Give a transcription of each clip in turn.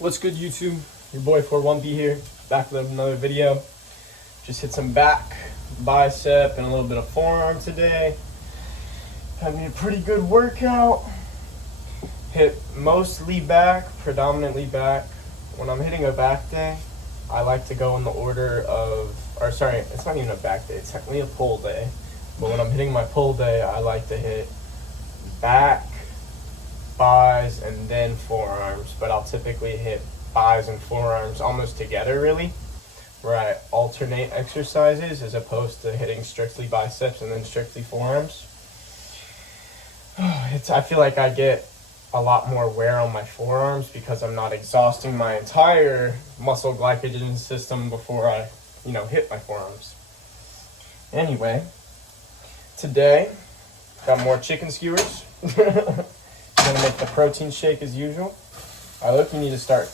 What's good, YouTube? Your boy 41B here, back with another video. Just hit some back, bicep, and a little bit of forearm today. Had me a pretty good workout. Hit mostly back, predominantly back. When I'm hitting a back day, I like to go in the order of, it's not even a back day, it's technically a pull day. But when I'm hitting my pull day, I like to hit back, buys, and then forearms. But I'll typically hit buys and forearms almost together, really, where I alternate exercises as opposed to hitting strictly biceps and then strictly forearms. I feel like I get a lot more wear on my forearms because I'm not exhausting my entire muscle glycogen system before I, hit my forearms. Anyway, today, got more chicken skewers. Gonna make the protein shake as usual. I look, you need to start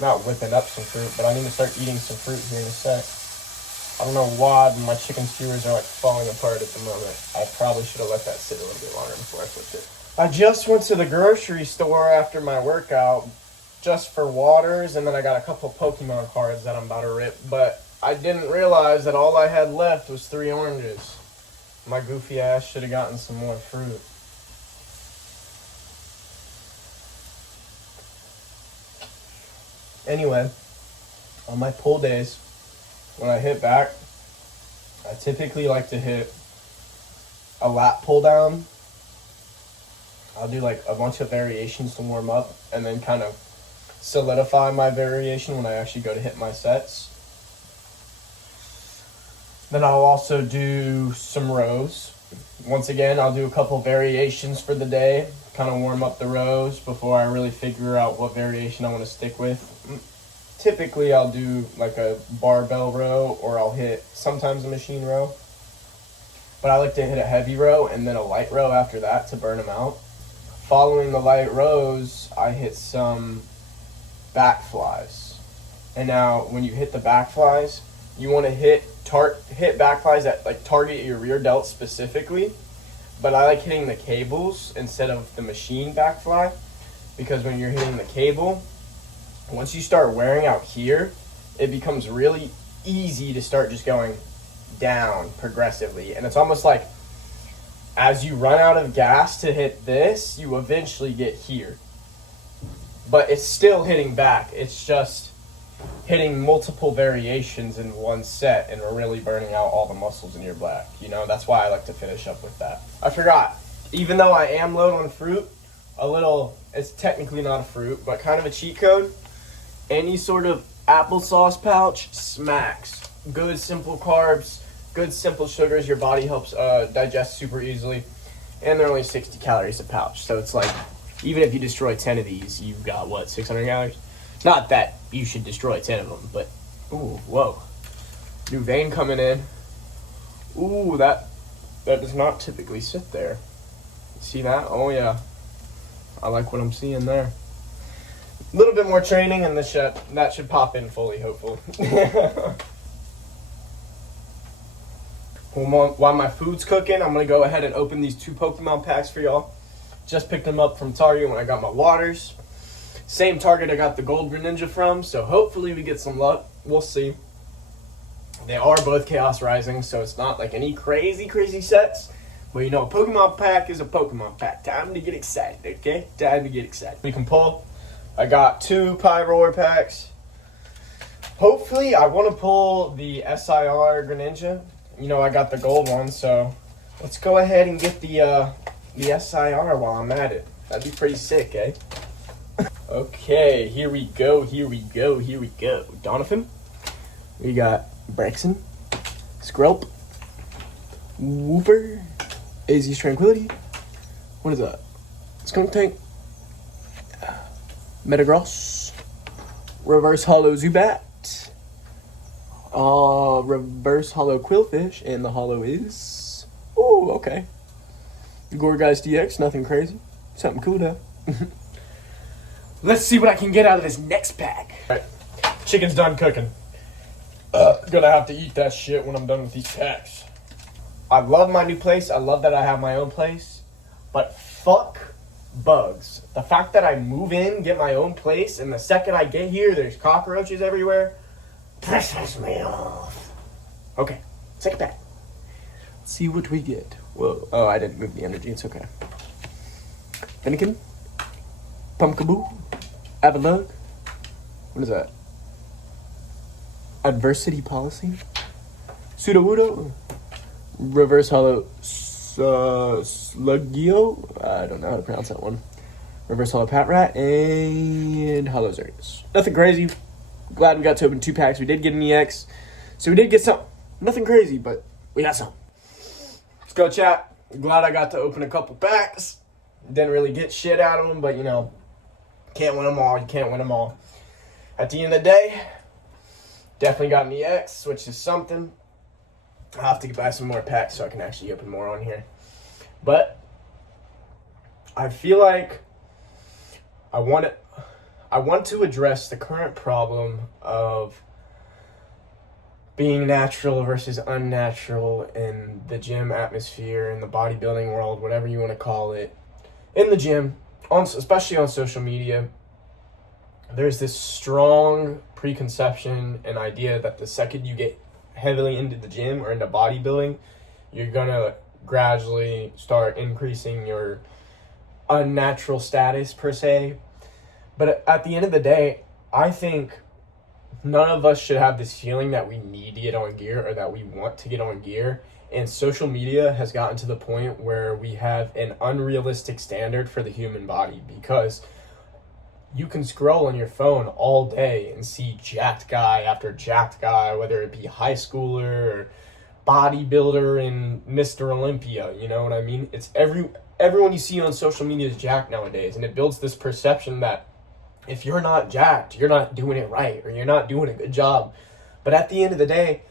not whipping up some fruit, but I need to start eating some fruit here in a sec. I don't know why my chicken skewers are like falling apart at the moment. I probably should have let that sit a little bit longer before I flipped it. I just went to the grocery store after my workout just for waters, and then I got a couple Pokemon cards that I'm about to rip, but I didn't realize that all I had left was 3 oranges. My goofy ass should have gotten some more fruit. Anyway, on my pull days, when I hit back, I typically like to hit a lat pull down. I'll do like a bunch of variations to warm up and then kind of solidify my variation when I actually go to hit my sets. Then I'll also do some rows. Once again, I'll do a couple variations for the day, kind of warm up the rows before I really figure out what variation I want to stick with. Typically, I'll do like a barbell row, or I'll hit sometimes a machine row. But I like to hit a heavy row and then a light row after that to burn them out. Following the light rows, I hit some back flies. And now, when you hit the back flies, you want to hit back flies that like target your rear delt specifically. But I like hitting the cables instead of the machine back fly, because when you're hitting the cable, once you start wearing out here, it becomes really easy to start just going down progressively. And it's almost like as you run out of gas to hit this, you eventually get here. But it's still hitting back. It's just hitting multiple variations in one set and really burning out all the muscles in your back. That's why I like to finish up with that. I forgot, even though I am low on fruit, it's technically not a fruit, but kind of a cheat code. Any sort of applesauce pouch smacks. Good simple carbs, good simple sugars. Your body helps digest super easily. And they're only 60 calories a pouch. So it's like, even if you destroy 10 of these, you've got, 600 calories? Not that you should destroy 10 of them, but, ooh, whoa. New vein coming in. Ooh, that does not typically sit there. See that? Oh, yeah. I like what I'm seeing there. A little bit more training, and that should pop in fully, hopefully. While my food's cooking, I'm going to go ahead and open these 2 Pokemon packs for y'all. Just picked them up from Target when I got my waters. Same Target I got the Gold Greninja from, so hopefully we get some luck. We'll see. They are both Chaos Rising, so it's not like any crazy sets. But a Pokemon pack is a Pokemon pack. Time to get excited, okay? Time to get excited. We can pull. I got 2 Pyroar packs. Hopefully, I want to pull the SIR Greninja. I got the gold one, so let's go ahead and get the SIR while I'm at it. That'd be pretty sick, eh? Okay, here we go. Donovan. We got Braxton, Skrelp, Wooper, AZ's Tranquility. What is that? Skunk Tank, Metagross, Reverse Hollow Zubat, Reverse Hollow Quillfish, and the hollow is... Oh, okay. Gourgeist DX, nothing crazy. Something cool though. Let's see what I can get out of this next pack. Alright, chicken's done cooking. Gonna have to eat that shit when I'm done with these packs. I love my new place. I love that I have my own place. But fuck bugs. The fact that I move in, get my own place, and the second I get here, there's cockroaches everywhere, pisses me off. Okay, let's take it back. Let's see what we get. Whoa. Oh, I didn't move the energy. It's okay. Finnegan? Pumpkaboo? Avalug? What is that? Adversity policy? Pseudo-wudo? Reverse hollow slugio? I don't know how to pronounce that one. Reverse hollow pat rat and hollow Xerneas. Nothing crazy. Glad we got to open 2 packs. We did get an EX. So we did get some. Nothing crazy, but we got some. Let's go, chat. Glad I got to open a couple packs. Didn't really get shit out of them, but you know, can't win them all. You can't win them all. At the end of the day, definitely got an EX, which is something. I'll have to buy some more packs so I can actually open more on here. But I feel like I want to address the current problem of being natural versus unnatural in the gym atmosphere, in the bodybuilding world, whatever you want to call it, in the gym, especially on social media. There's this strong preconception and idea that the second you get heavily into the gym or into bodybuilding, you're gonna gradually start increasing your unnatural status per se. But at the end of the day, I think none of us should have this feeling that we need to get on gear or that we want to get on gear. And social media has gotten to the point where we have an unrealistic standard for the human body, because you can scroll on your phone all day and see jacked guy after jacked guy, whether it be high schooler or bodybuilder and Mr. Olympia, you know what I mean? It's everyone you see on social media is jacked nowadays, and it builds this perception that if you're not jacked, you're not doing it right, or you're not doing a good job. But at the end of the day,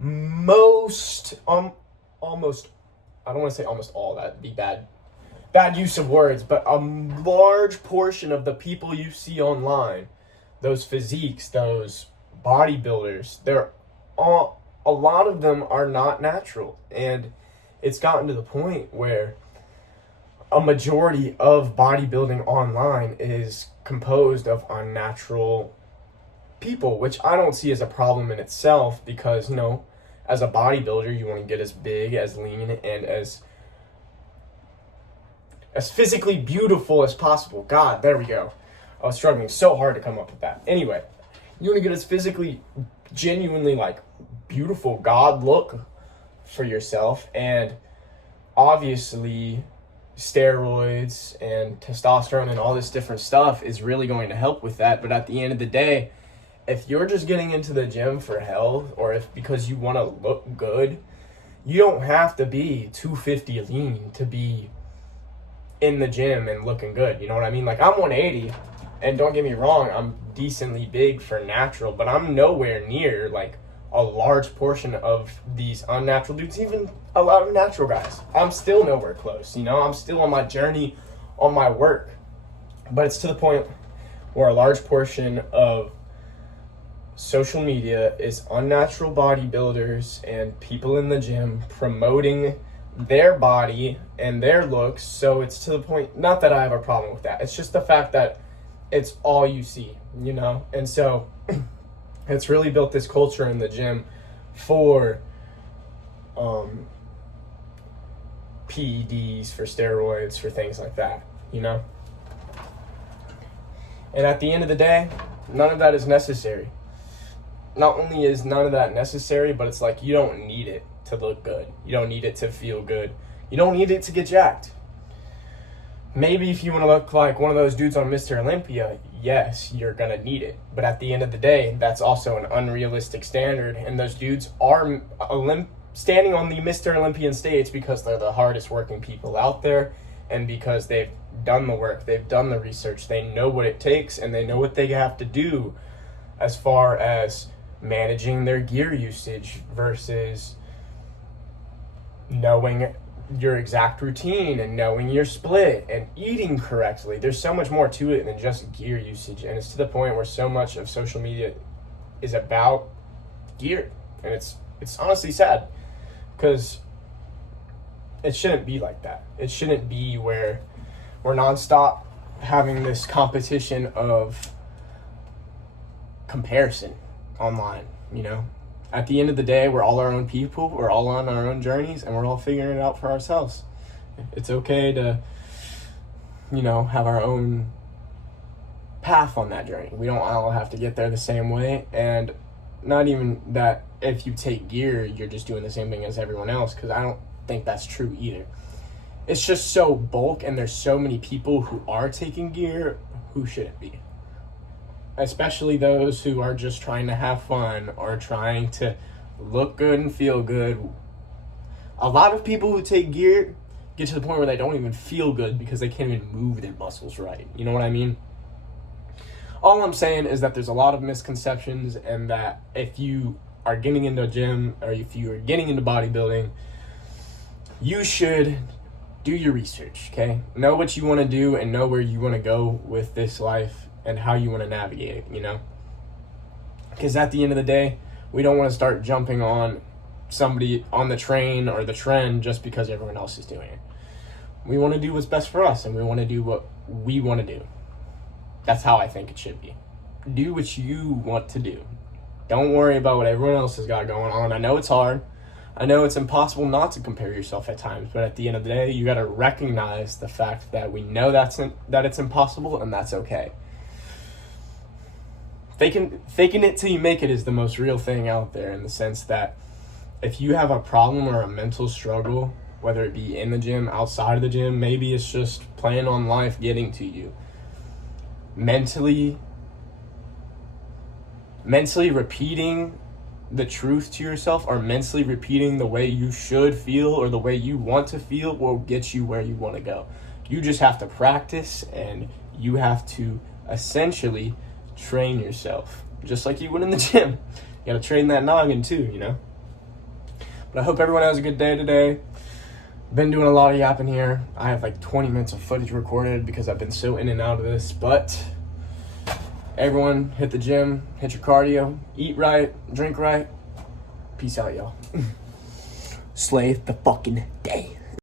almost, I don't want to say almost all, that'd be bad use of words, but a large portion of the people you see online, those physiques, those bodybuilders, a lot of them are not natural. And it's gotten to the point where a majority of bodybuilding online is composed of unnatural people, which I don't see as a problem in itself, because, you know, as a bodybuilder, you want to get as big, as lean, and as physically beautiful as possible. God, there we go. I was struggling so hard to come up with that. Anyway, you want to get as physically, genuinely, like, beautiful God look for yourself. And obviously, steroids and testosterone and all this different stuff is really going to help with that. But at the end of the day, if you're just getting into the gym for health, or if because you want to look good, you don't have to be 250 lean to be in the gym and looking good. You know what I mean? Like, I'm 180, and don't get me wrong, I'm decently big for natural, but I'm nowhere near like a large portion of these unnatural dudes, even a lot of natural guys. I'm still nowhere close, you know? I'm still on my journey, on my work. But it's to the point where a large portion of social media is unnatural bodybuilders and people in the gym promoting their body and their looks. So it's to the point, not that I have a problem with that, it's just the fact that it's all you see, you know? And so it's really built this culture in the gym for PEDs, for steroids, for things like that, you know? And at the end of the day, none of that is necessary. Not only is none of that necessary, but it's like you don't need it to look good. You don't need it to feel good. You don't need it to get jacked. Maybe if you want to look like one of those dudes on Mr. Olympia, yes, you're going to need it. But at the end of the day, that's also an unrealistic standard. And those dudes are standing on the Mr. Olympian stage because they're the hardest working people out there, and because they've done the work, they've done the research, they know what it takes, and they know what they have to do as far as managing their gear usage versus knowing your exact routine and knowing your split and eating correctly. There's so much more to it than just gear usage, and it's to the point where so much of social media is about gear, and it's honestly sad, because it shouldn't be like that. It shouldn't be where We're nonstop having this competition of comparison online, you know? At the end of the day, we're all our own people, we're all on our own journeys, and we're all figuring it out for ourselves. It's okay to, you know, have our own path on that journey. We don't all have to get there the same way, and not even that if you take gear, you're just doing the same thing as everyone else, because I don't think that's true either. It's just so bulk, and there's so many people who are taking gear who shouldn't be. Especially those who are just trying to have fun or trying to look good and feel good. A lot of people who take gear get to the point where they don't even feel good because they can't even move their muscles right. You know what I mean? All I'm saying is that there's a lot of misconceptions, and that if you are getting into a gym or if you are getting into bodybuilding, you should do your research, okay? Know what you want to do and know where you want to go with this life and how you want to navigate it, you know? Because at the end of the day, we don't want to start jumping on somebody on the train or the trend just because everyone else is doing it. We want to do what's best for us, and we want to do what we want to do. That's how I think it should be. Do what you want to do. Don't worry about what everyone else has got going on. I know it's hard. I know it's impossible not to compare yourself at times, but at the end of the day, you got to recognize the fact that we know that it's impossible, and that's okay. Faking it till you make it is the most real thing out there, in the sense that if you have a problem or a mental struggle, whether it be in the gym, outside of the gym, maybe it's just playing on life getting to you. Mentally repeating the truth to yourself, or mentally repeating the way you should feel or the way you want to feel, will get you where you want to go. You just have to practice, and you have to essentially train yourself, just like you would in the gym. You gotta train that noggin too, you know? But I hope everyone has a good day today. Been doing a lot of yapping here. I have like 20 minutes of footage recorded because I've been so in and out of this. But everyone, hit the gym, hit your cardio, eat right, drink right. Peace out, y'all. Slay the fucking day.